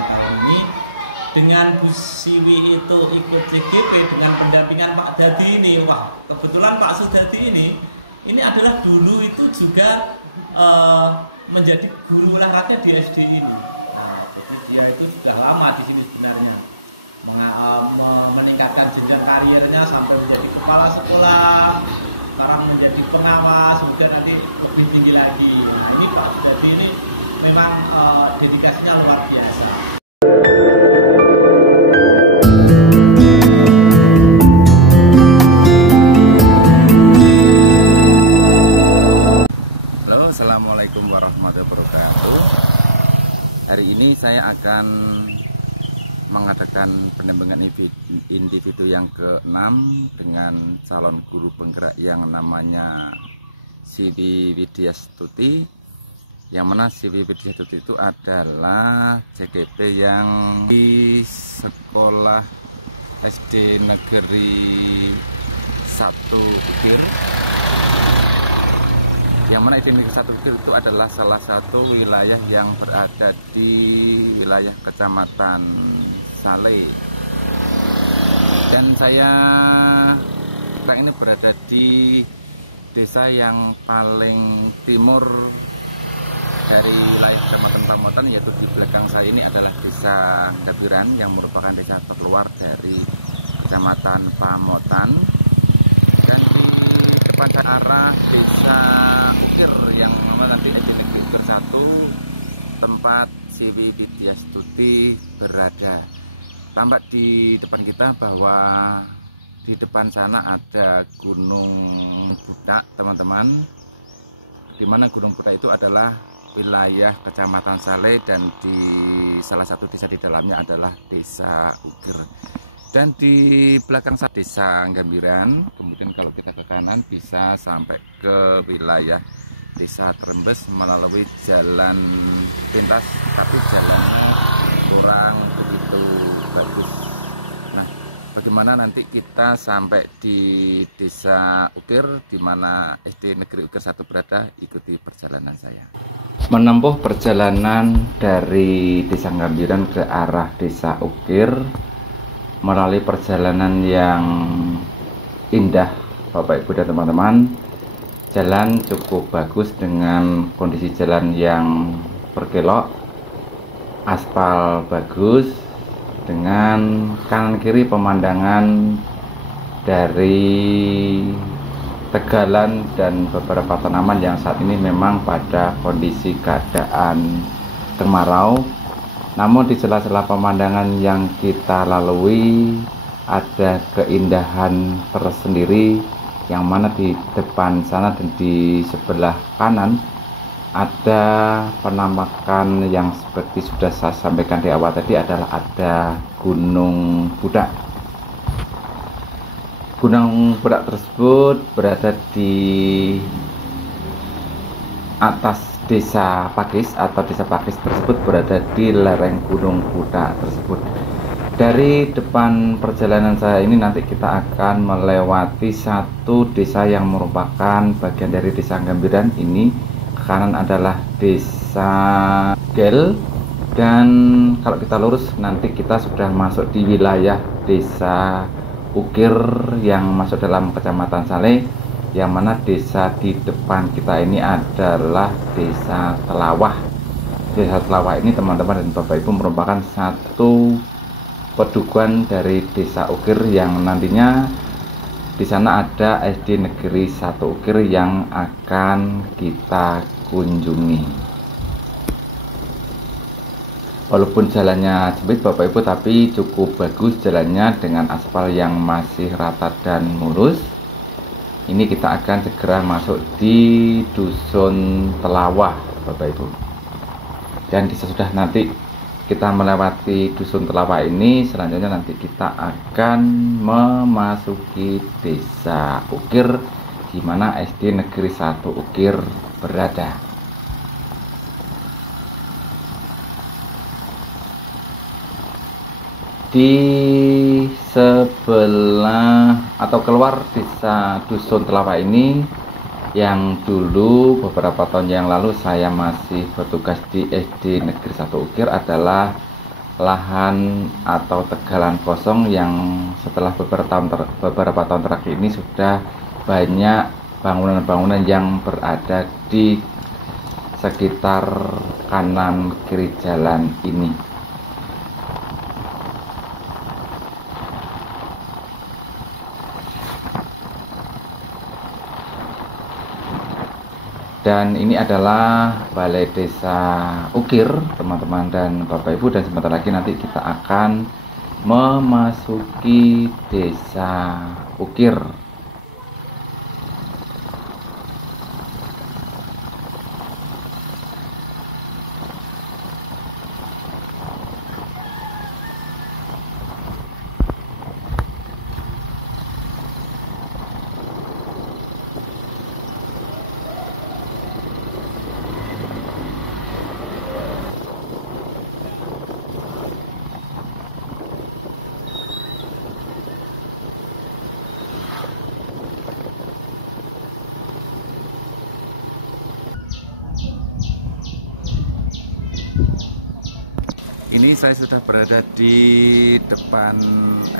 tahun ini dengan Bu Siwi itu ikut CGP dengan pendampingan Pak Dadi ini. Wah, kebetulan Pak Sudadi ini adalah dulu itu juga menjadi guru olahraga di SD ini. Nah, jadi dia itu sudah lama di sini sebenarnya, meningkatkan jenjang karirnya sampai menjadi kepala sekolah, sekarang menjadi pengawas, kemudian nanti lebih tinggi lagi. Nah, ini Pak Sudadi ini memang dedikasinya luar biasa. Assalamualaikum warahmatullahi wabarakatuh. Hari ini saya akan mengadakan pendampingan individu yang ke-6 dengan calon guru penggerak yang namanya Siwi Widyastuti, yang mana Siwi Widyastuti itu adalah CGP yang di sekolah SD Negeri 1 Ukir, yang mana SD Negeri 1 Ukir itu adalah salah satu wilayah yang berada di wilayah Kecamatan Saleh. Dan saya sekarang ini berada di desa yang paling timur dari wilayah Kecamatan Pamotan, yaitu di belakang saya ini adalah Desa Gabiran yang merupakan desa terluar dari Kecamatan Pamotan. Dan di depan saya arah Desa Ukir yang mana nanti di Negeri Ukir 1 tempat Siwi Widyastuti berada. Tampak di depan kita bahwa di depan sana ada Gunung Budak, teman-teman. Di mana Gunung Budak itu adalah wilayah Kecamatan Saleh, dan di salah satu desa di dalamnya adalah Desa Ukir. Dan di belakang saya Desa Gambiran. Kemudian kalau kita ke kanan bisa sampai ke wilayah Desa Trembes melalui jalan pintas, tapi jalan kurang begitu bagus. Nah, bagaimana nanti kita sampai di Desa Ukir, di mana SD Negeri Ukir 1 berada? Ikuti perjalanan saya. Menempuh perjalanan dari Desa Gambiran ke arah Desa Ukir melalui perjalanan yang indah, Bapak Ibu dan teman-teman. Jalan cukup bagus dengan kondisi jalan yang berkelok, aspal bagus, dengan kanan kiri pemandangan dari tegalan dan beberapa tanaman yang saat ini memang pada kondisi keadaan kemarau. Namun di sela-sela pemandangan yang kita lalui ada keindahan tersendiri, yang mana di depan sana dan di sebelah kanan ada penampakan yang seperti sudah saya sampaikan di awal tadi, adalah ada Gunung Budak. Gunung Budak tersebut berada di atas Desa Pakis, atau Desa Pakis tersebut berada di lereng Gunung Budak tersebut. Dari depan perjalanan saya ini nanti kita akan melewati satu desa yang merupakan bagian dari Desa Gambiran ini. Ke kanan adalah Desa Gel, dan kalau kita lurus nanti kita sudah masuk di wilayah Desa Ukir yang masuk dalam Kecamatan Saleh, yang mana desa di depan kita ini adalah Desa Telawah. Desa Telawah ini, teman-teman dan Bapak Ibu, merupakan satu pedukuhan dari Desa Ukir, yang nantinya di sana ada SD Negeri 1 Ukir yang akan kita kunjungi. Walaupun jalannya sempit, Bapak Ibu, tapi cukup bagus jalannya dengan aspal yang masih rata dan mulus. Ini kita akan segera masuk di Dusun Telawah, Bapak Ibu. Dan sesudah nanti kita melewati Dusun Telawah ini, selanjutnya nanti kita akan memasuki Desa Ukir, di mana SD Negeri 1 Ukir berada. Di sebelah atau keluar Desa Dusun Telawah ini, yang dulu beberapa tahun yang lalu saya masih bertugas di SD Negeri 1 Ukir, adalah lahan atau tegalan kosong yang setelah beberapa tahun terakhir ini sudah banyak bangunan-bangunan yang berada di sekitar kanan kiri jalan ini. Dan ini adalah Balai Desa Ukir, teman-teman dan Bapak Ibu, dan sebentar lagi nanti kita akan memasuki Desa Ukir. Ini saya sudah berada di depan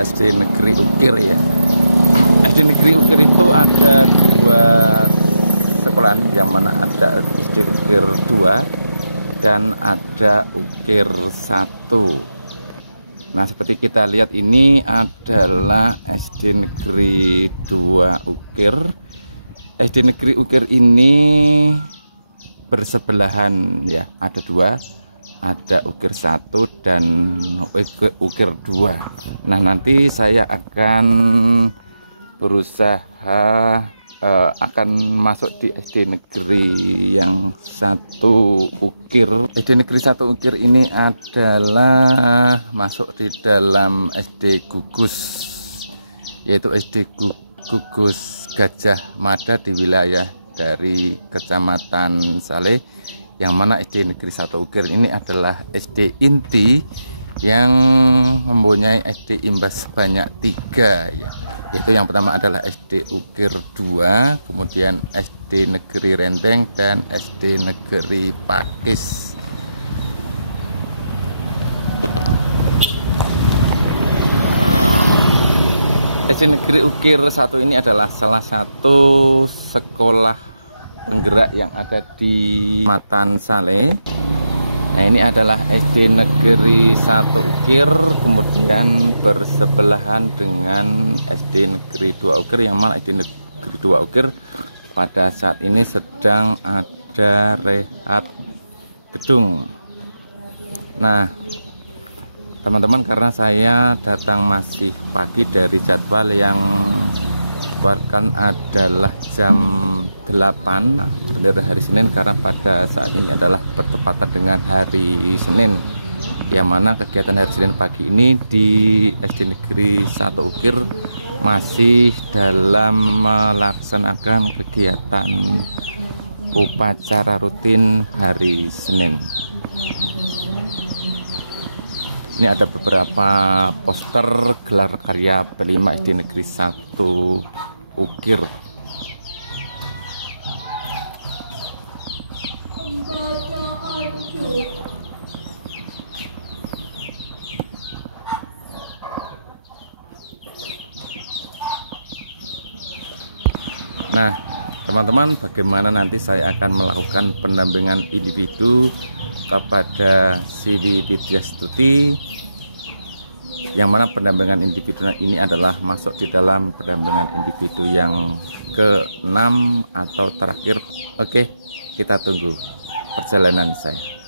SD Negeri Ukir ya. SD Negeri Ukir itu ada dua sekolah, yang mana ada SD Ukir 2 dan ada Ukir 1. Nah, seperti kita lihat ini adalah SD Negeri 2 Ukir. SD Negeri Ukir ini bersebelahan ya, ada dua. Ada Ukir 1 dan Ukir 2. Nah, nanti saya akan berusaha akan masuk di SD Negeri yang 1 Ukir. SD Negeri 1 Ukir ini adalah masuk di dalam SD Gugus, yaitu SD Gugus Gajah Mada di wilayah dari Kecamatan Saleh, yang mana SD Negeri 1 Ukir ini adalah SD inti yang mempunyai SD imbas sebanyak 3 ya. Itu yang pertama adalah SD Ukir 2, kemudian SD Negeri Renteng dan SD Negeri Pakis. SD Negeri Ukir 1 ini adalah salah satu sekolah penggerak yang ada di Kecamatan Saleh. Nah, ini adalah SD Negeri 1 Ukir, kemudian bersebelahan dengan SD Negeri 2 Ukir, yang mana SD Negeri 2 Ukir pada saat ini sedang ada rehab gedung. Nah, teman-teman, karena saya datang masih pagi dari jadwal yang buatkan adalah jam 8 dari hari Senin, karena pada saat ini adalah bertepatan dengan hari Senin, yang mana kegiatan hari Senin pagi ini di SD Negeri 1 Ukir masih dalam melaksanakan kegiatan upacara rutin hari Senin. Ini ada beberapa poster gelar karya P5 SD Negeri 1 Ukir. Nah, teman-teman, bagaimana nanti saya akan melakukan pendampingan individu kepada Siti Widyastuti, yang mana pendampingan individu ini adalah masuk di dalam pendampingan individu yang ke-6 atau terakhir. Oke, kita tunggu perjalanan saya.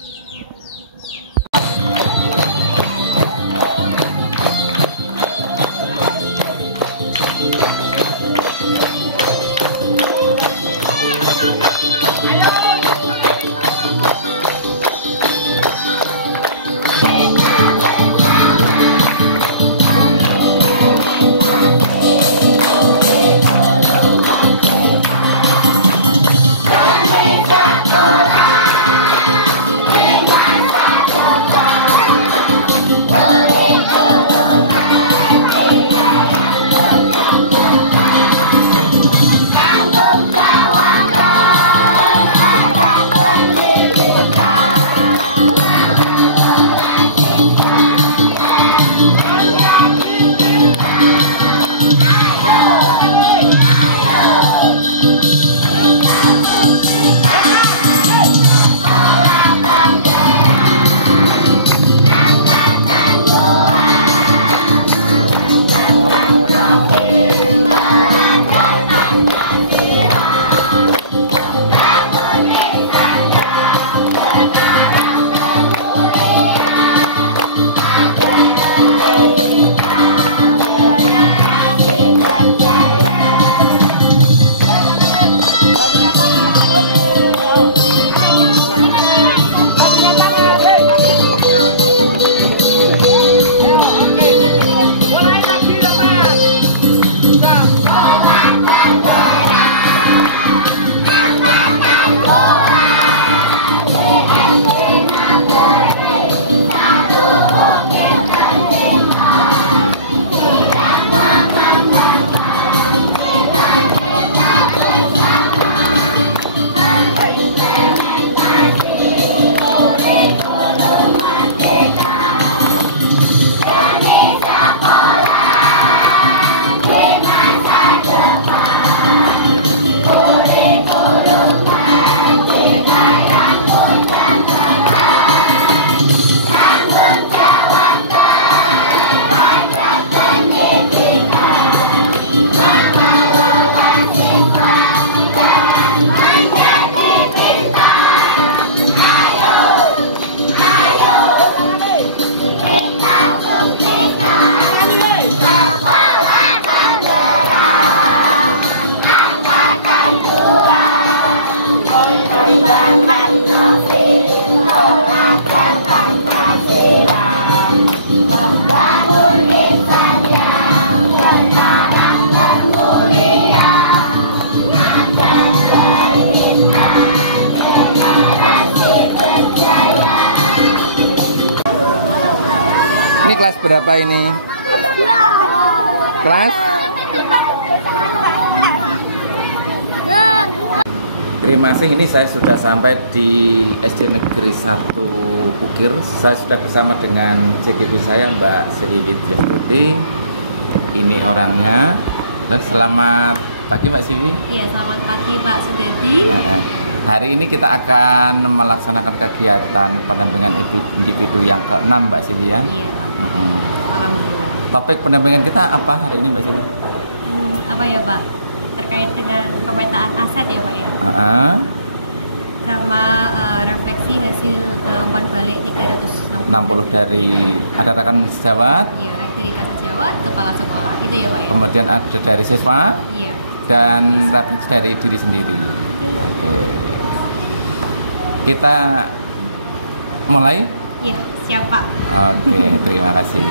berapa ini? Kelas? Terima kasih, ini saya sudah sampai di SD Negeri 1 Ukir. Saya sudah bersama dengan CGP saya, Mbak Sri Widya. Ini orangnya. Selamat pagi Mbak Sri. Iya, selamat pagi Pak Sudeti. Hari ini kita akan melaksanakan kegiatan pendampingan individu yang ke-6 Mbak Sri ya. Topik pendampingan kita apa hari ini? Apa ya Pak? Terkait dengan pemetaan aset ya Pak ya? Sama refleksi hasil umpan balik 360 dari rekan sejawat. Iya, dari sejawat, kepala sekolah gitu ya Pak ya? Kemudian ada dari siswa. Iya. Dan strategi dari diri sendiri. Kita mulai? Iya, siap Pak. Oke, terima kasih.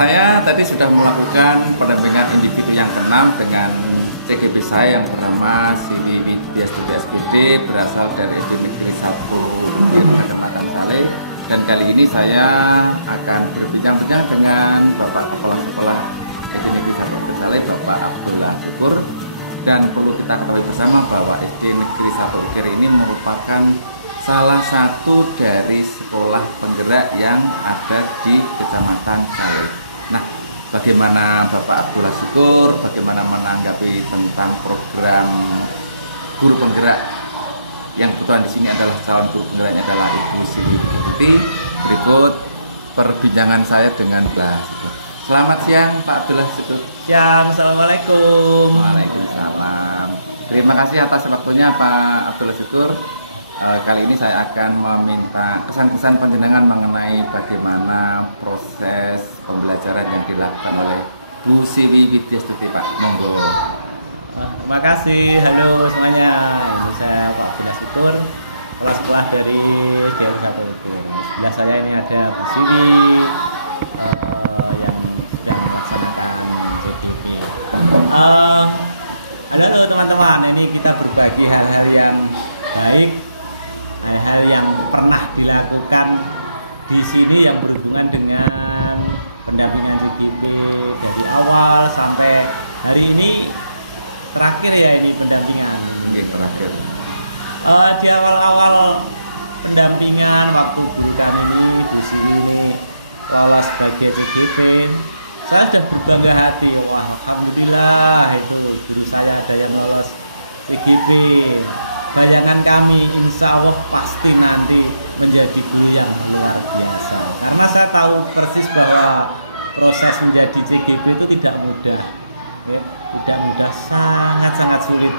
Saya tadi sudah melakukan pendampingan individu yang ke-6 dengan CGP saya yang bernama Sri Widya SPD, berasal dari SD Negeri 1 di Kecamatan Saleh. Dan kali ini saya akan berbincang-bincang dengan Bapak Kepala Sekolah SD Negeri 1 Saleh, Bapak Abdullah Syukur. Dan perlu kita ketahui bersama bahwa SD Negeri 1 Ukir ini merupakan salah satu dari sekolah penggerak yang ada di Kecamatan Saleh. Nah, bagaimana Bapak Abdullah Syukur, bagaimana menanggapi tentang program guru penggerak yang kebetulan di sini adalah calon guru penggeraknya adalah Ibu Sri Widya. Berikut perbincangan saya dengan Mbak Syukur. Selamat siang Pak Abdullah Syukur. Siang, assalamualaikum. Waalaikumsalam. Terima kasih atas waktunya Pak Abdullah Syukur. Kali ini saya akan meminta kesan-kesan panjenengan mengenai bagaimana proses pembelajaran yang dilakukan oleh Bu Siwi Widyastuti, Pak. Monggo. Terima kasih. Halo semuanya. Saya Pak Abdullah Syukur, kepala sekolah dari Daerah 1 itu. Sebelah saya ini ada Bu Siwi yang sudah melaksanakan JDP. Halo teman-teman, ini kita berbagi hal-hal yang baik, hal yang pernah dilakukan di sini yang berhubungan dengan pendampingan JDP dari awal sampai hari ini terakhir ya, ini pendampingan. Oke, terakhir. Di awal-awal pendampingan waktu bulan ini di sini lolos sebagai JDP, saya sudah berbangga hati. Wah, alhamdulillah itu diri saya ada yang lolos JDP. Bayangan kami, insya Allah pasti nanti menjadi guru yang luar biasa. Karena saya tahu persis bahwa proses menjadi CGP itu tidak mudah, tidak mudah, sangat-sangat sulit.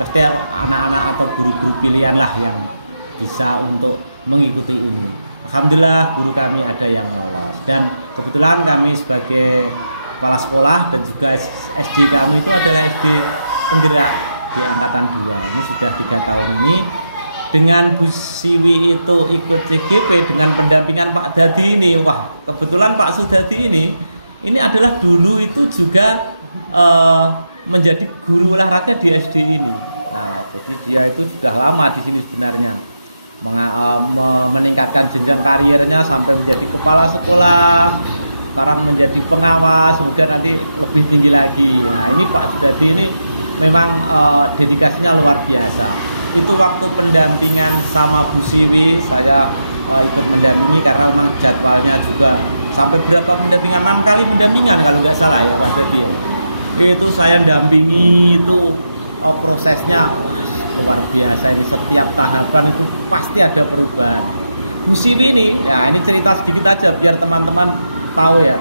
Pasti anak-anak atau guru-guru pilihan lah yang bisa untuk mengikuti ini. Alhamdulillah guru kami ada yang lolos, dan kebetulan kami sebagai kepala sekolah dan juga SD kami itu adalah SD penggerak di angkatan 2. Ini sudah 3 tahun ini dengan Bu Siwi itu ikut CGP dengan pendampingan Pak Dadi ini. Wah, kebetulan Pak Sudadi ini adalah dulu itu juga menjadi guru olahraga di SD ini. Nah, jadi dia itu sudah lama di sini sebenarnya, meningkatkan jenjang karirnya sampai menjadi kepala sekolah, sekarang menjadi pengawas, kemudian nanti lebih tinggi lagi. Nah, ini Pak Sudadi ini memang dedikasinya luar biasa. Itu waktu pendampingan sama Bu Siwi, saya berdampingi karena jadwalnya juga sampai berapa pendampingan, 6 kali pendampingan kalau nggak salah ya Pak Dadi. Itu saya dampingi itu prosesnya luar biasa. Di setiap tahapan itu pasti ada perubahan. Bu Siwi ini, ya ini cerita sedikit aja biar teman-teman tahu ya.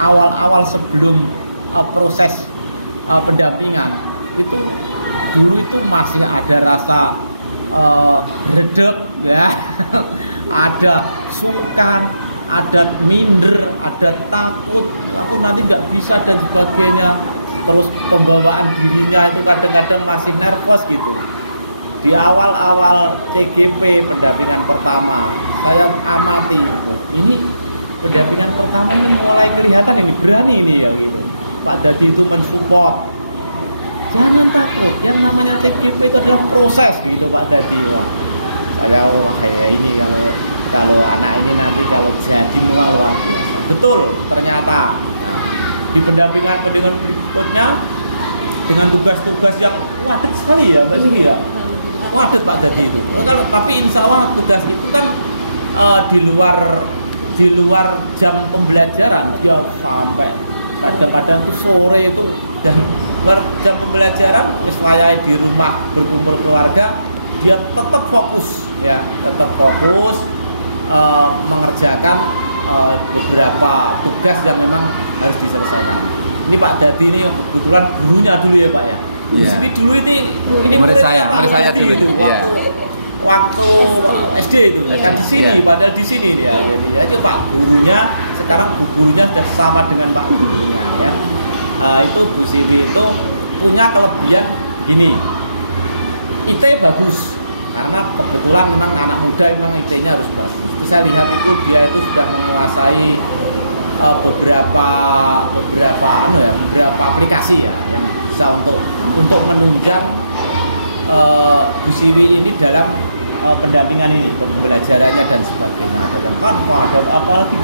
Awal-awal sebelum proses pendampingan itu dulu itu masih ada rasa redep ya, ada sungkan, ada minder, ada takut, aku nanti nggak bisa dan sebagainya. Terus pembawaan dirinya itu kadang-kadang masih nervous gitu. Di awal-awal CGP pendampingan pertama, saya amati ini pendampingan pertama ini mulai kelihatan ini berani ini ya. Pak Dadi itu mensupport. Jangan takut, yang namanya CGP itu adalah proses gitu Pak Dadi. Saya ini kalau anak ini nanti kalau jadi melawan, betul ternyata di pendampingan berikutnya dengan tugas-tugas yang padat sekali ya, Mbak Sini ya. Padat Pak Dadi. Tapi insya Allah tugas itu kan di luar jam pembelajaran dia sampai kadang-kadang sore itu, dan luar jam pembelajaran saya di rumah berkumpul keluarga, dia tetap fokus ya, tetap fokus mengerjakan beberapa tugas yang memang harus diselesaikan. Ini Pak Dadi ini kebetulan gurunya dulu ya Pak ya. Iya. Ini dulu ini murid saya dulu. Iya. Waktu SD itu kan di sini, Iya. padahal di sini dia. Ya, itu Pak gurunya, sekarang gurunya sudah sama dengan Pak Guru. Ya. Itu Bu Siwi itu punya kelebihan ini. IT bagus karena kebetulan memang anak muda memang IT-nya harus bagus. Bisa lihat itu dia itu sudah menguasai beberapa aplikasi ya, bisa untuk menunjang Bu Siwi ini dalam pendampingan ini, pembelajarannya dan sebagainya. Kan ada apa lagi?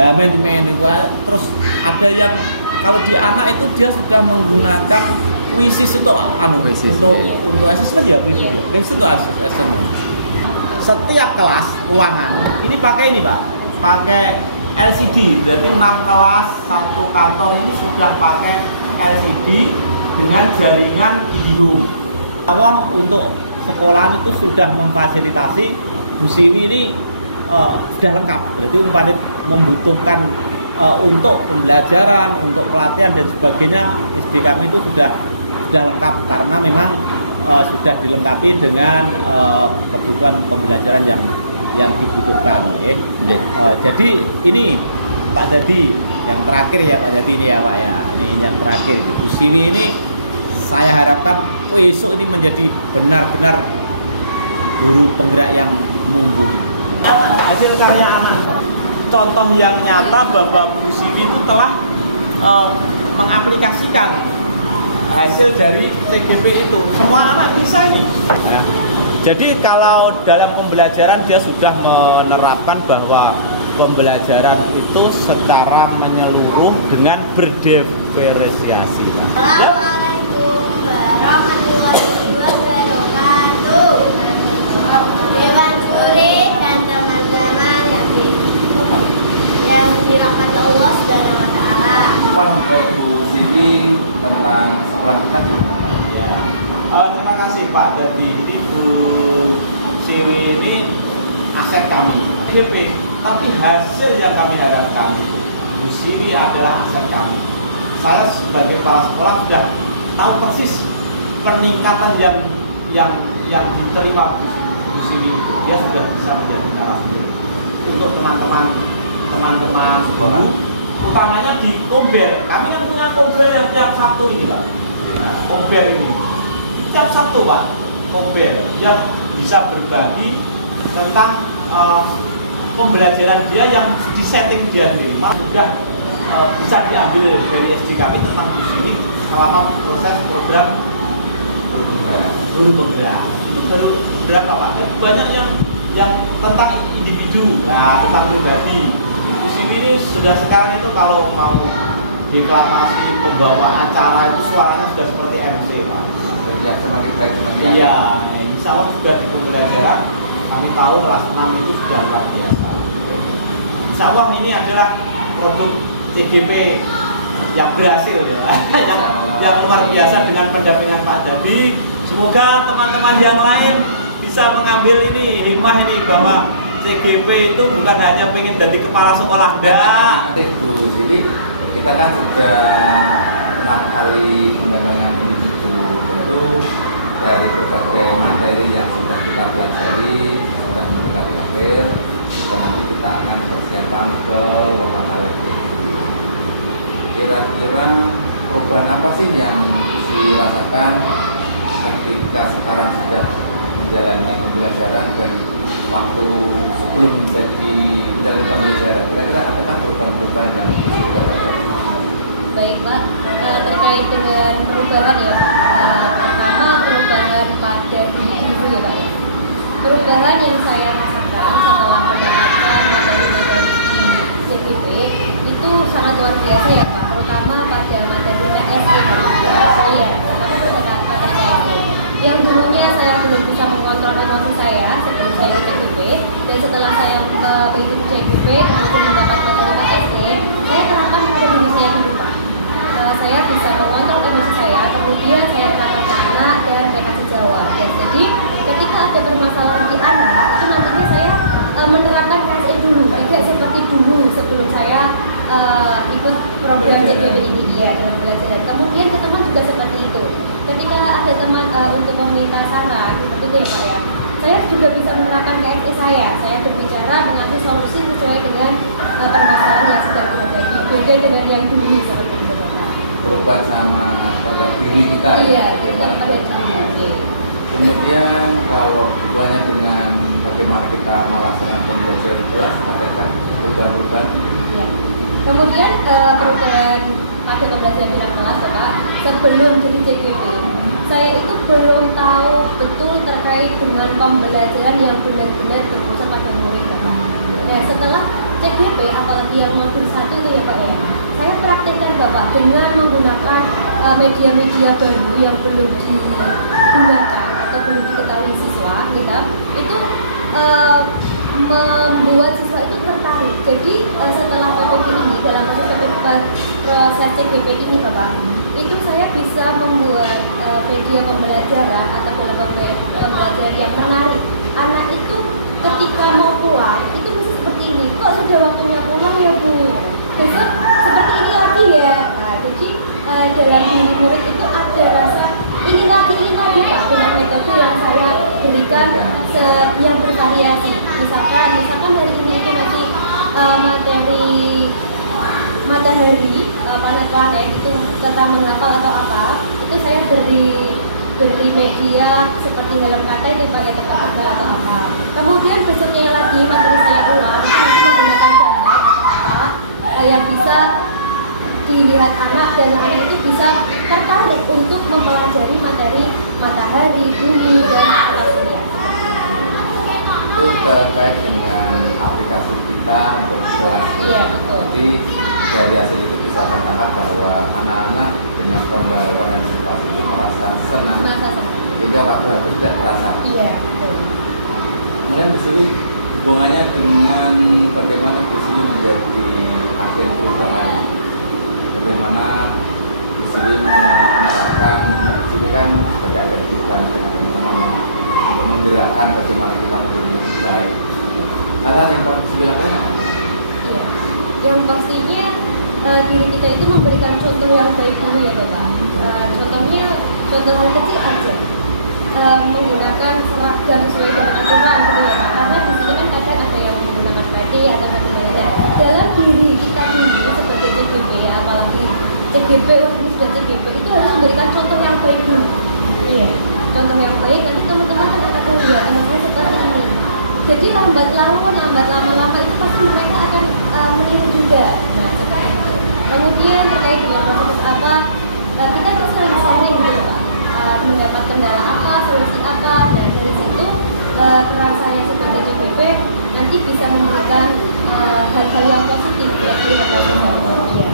Manajemen itu, terus ada yang kalau di anak itu dia sudah menggunakan Quizzes itu Quizzes, Quizzes kan ya, Quizzes itu setiap kelas ruangan ini pakai ini Pak, pakai LCD. Jadi 6 kelas 1 kantor ini sudah pakai LCD dengan jaringan Indigo. Awal untuk sekolah itu sudah memfasilitasi Bu Siwi ini sudah lengkap. Jadi wajib membutuhkan untuk pembelajaran, untuk pelatihan dan sebagainya di kami itu sudah lengkap karena memang sudah dilengkapi dengan kebutuhan pembelajaran yang dibutuhkan. Okay. Jadi ini Pak Dadi yang terakhir ya Pak Dadi ini ya Pak ya. Ini yang terakhir. Di sini ini saya harapkan besok ini menjadi benar-benar guru penggerak yang hasil karya anak. Contoh yang nyata bahwa Bu Siwi itu telah mengaplikasikan hasil dari CGP itu. Semua anak bisa nih. Ya. Jadi kalau dalam pembelajaran dia sudah menerapkan bahwa pembelajaran itu secara menyeluruh dengan berdiferensiasi. Ya. Terima kasih Pak. Jadi ini Bu Siwi ini aset kami, CGP. Tapi hasil yang kami harapkan, Bu Siwi adalah aset kami. Saya sebagai kepala sekolah sudah tahu persis peningkatan yang diterima Bu Siwi. Dia sudah bisa menjadi narasumber untuk teman-teman guru, utamanya di Komber. Kami kan punya Komber yang tiap Sabtu ini Pak. Komber ini tiap Sabtu Pak, Komber yang bisa berbagi tentang pembelajaran dia yang disetting dia sendiri. Malah sudah bisa diambil dari SD kami tentang di sini selama proses program guru penggerak. Itu baru berapa Pak? Banyak yang tentang individu, tentang pribadi. Di sini ini sudah sekarang itu kalau mau deklamasi pembawa acara itu suaranya sudah seperti MC Pak. Iya, insya Allah juga di pembelajaran kami tahu kelas 6 itu sudah luar biasa. Insya Allah ini adalah produk CGP yang berhasil yang luar biasa dengan pendampingan Pak Dadi. Semoga teman-teman yang lain bisa mengambil ini hikmah ini bahwa CGP itu bukan hanya pengen jadi kepala sekolah, enggak. Kita kan sudah 6 kali undangan itu dari berbagai materi yang sudah kita pelajari dan kita belajar yang kita akan persiapan ke kira-kira perubahan apa sih yang dirasakan ketika sekarang sudah menjalani pembelajaran dan waktu sebelum menjadi dari pembelajaran kira-kira apakah perubahan-perubahan yang Baik Pak, terkait dengan perubahan ya Pak. Pertama perubahan pada diri ibu ya Pak. Perubahan yang saya rasakan setelah mendapatkan materi-materi di CGP itu sangat luar biasa ya Pak. Terutama pada materi KSE Pak. Iya, terutama pada materi KSE. Yang dulunya saya belum bisa mengontrol emosi saya sebelum saya ke CGP, dan setelah saya mengikuti CGP kemudian mendapat materi KSE, saya terapkan pada diri saya sendiri Pak. Saya bisa mengontrol emosi saya, kemudian saya terapkan ke anak dan mereka sejawat. Dan jadi ketika ada permasalahan di anak, itu nantinya saya menerapkan KSE dulu, tidak seperti dulu sebelum saya ikut program CGP ini ya dalam pembelajaran. Kemudian ke teman juga seperti itu. Ketika ada teman untuk meminta saran, seperti itu ya Pak ya, saya juga bisa menerapkan KSE saya. Saya berbicara mengasih solusi sesuai dengan permasalahan yang sedang dihadapi, beda dengan yang dulu seperti itu. Berubah sama diri kita. Iya, kita pada diri. Kemudian kalau hubungannya dengan bagaimana kita melaksanakan pembelajaran kelas, adakah perubahan? Ya. Kemudian perubahan pada pembelajaran jarak kelas Bapak, sebelum jadi CGP, saya itu belum tahu betul terkait dengan pembelajaran yang benar-benar berpusat pada murid Bapak. Nah setelah CGP, apalagi yang modul 1 itu ya Pak ya, saya praktekkan Bapak dengan menggunakan media-media baru yang belum digunakan atau belum diketahui siswa gitu. Itu membuat siswa itu tertarik. Jadi setelah PPP ini, dalam proses CGP ini Bapak, itu saya bisa membuat media pembelajaran atau dalam pembelajaran yang menarik. Anak itu ketika mau pulang itu entah menghafal atau apa, itu saya beri media seperti dalam kata itu Pak ya, tempat kerja atau apa. Kemudian besoknya lagi materi saya ulang menggunakan gambar apa yang bisa dilihat anak, dan anak itu bisa tertarik untuk mempelajari materi matahari, bumi, dan alam surya. Itu terkait dengan aplikasi kita berkelas. Iya, betul. Jadi dari hasil itu bisa katakan bahwa anak-anak dengan pembelajaran edukasi itu merasa senang. Itu harus tidak terasa. Iya. Kemudian di sini hubungannya dengan bagaimana di sini menjadi agen perubahan. Bagaimana di sini mengatakan di sini kan tidak ada perubahan dengan teman-teman untuk menggerakkan bagaimana kita lebih baik. Hal yang paling silakan. Iya. Yang pastinya diri kita itu memberikan contoh yang baik dulu ya Bapak. Contohnya contoh hal kecil aja. Menggunakan seragam sesuai dengan aturan gitu ya Pak. Karena di sini kan kadang ada yang menggunakan baju atau bagaimana, dan dalam diri kita sendiri sebagai CGP ya, apalagi CGP, wah ini sudah CGP, itu harus memberikan contoh yang baik dulu. Iya, contoh yang baik, nanti teman-teman akan tahu ya anak saya seperti ini. Jadi lambat lama itu pasti mereka akan melihat juga. Nah, kemudian terkait dengan proses apa, kita terus sering gitu Pak, mendapat kendala apa, solusi apa, dan dari situ peran saya sebagai CGP nanti bisa memberikan hal-hal yang positif yang dirasakan oleh dia.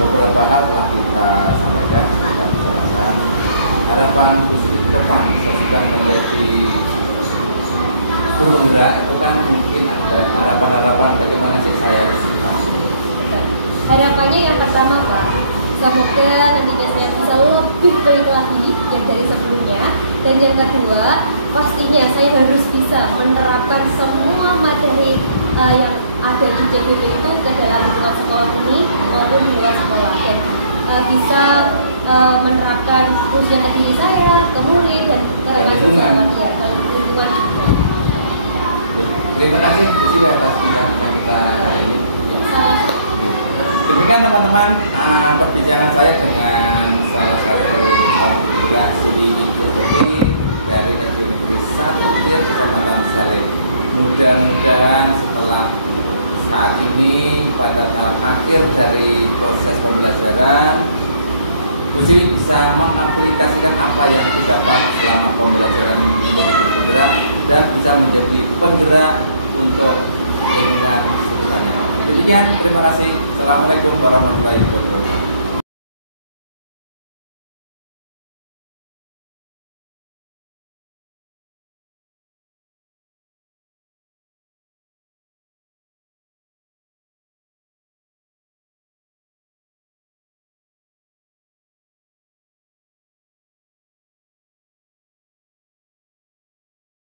Beberapa hal telah kita sampaikan, kita jelaskan harapan positif ke depan sudah menjadi tunda itu kan mungkin ada harapan-harapan bagaimana sih saya. Harapannya yang pertama Pak, semoga nantinya saya bisa lebih baik lagi dari sebelumnya, dan yang kedua pastinya saya harus bisa menerapkan semua materi yang ada di CGP itu ke dalam lingkungan sekolah ini maupun di luar sekolah, dan bisa menerapkan khususnya diri saya, ke murid, dan ke rekan sosial ya, ke lingkungan juga. Terima kasih Bu Sri atas penjelasannya kita hari ini. Demikian teman-teman perbincangan saya dengan salah satu alhamdulillah di dari Desa Petir Kecamatan Saleh. Mudah-mudahan setelah saat ini pada tahap akhir dari proses pembelajaran, Bu Sri bisa mengaplikasikan apa yang didapat selama pembelajaran bergerak dan bisa menjadi penggerak untuk lingkungan sekitarnya. Demikian, terima kasih. Assalamualaikum warahmatullahi wabarakatuh.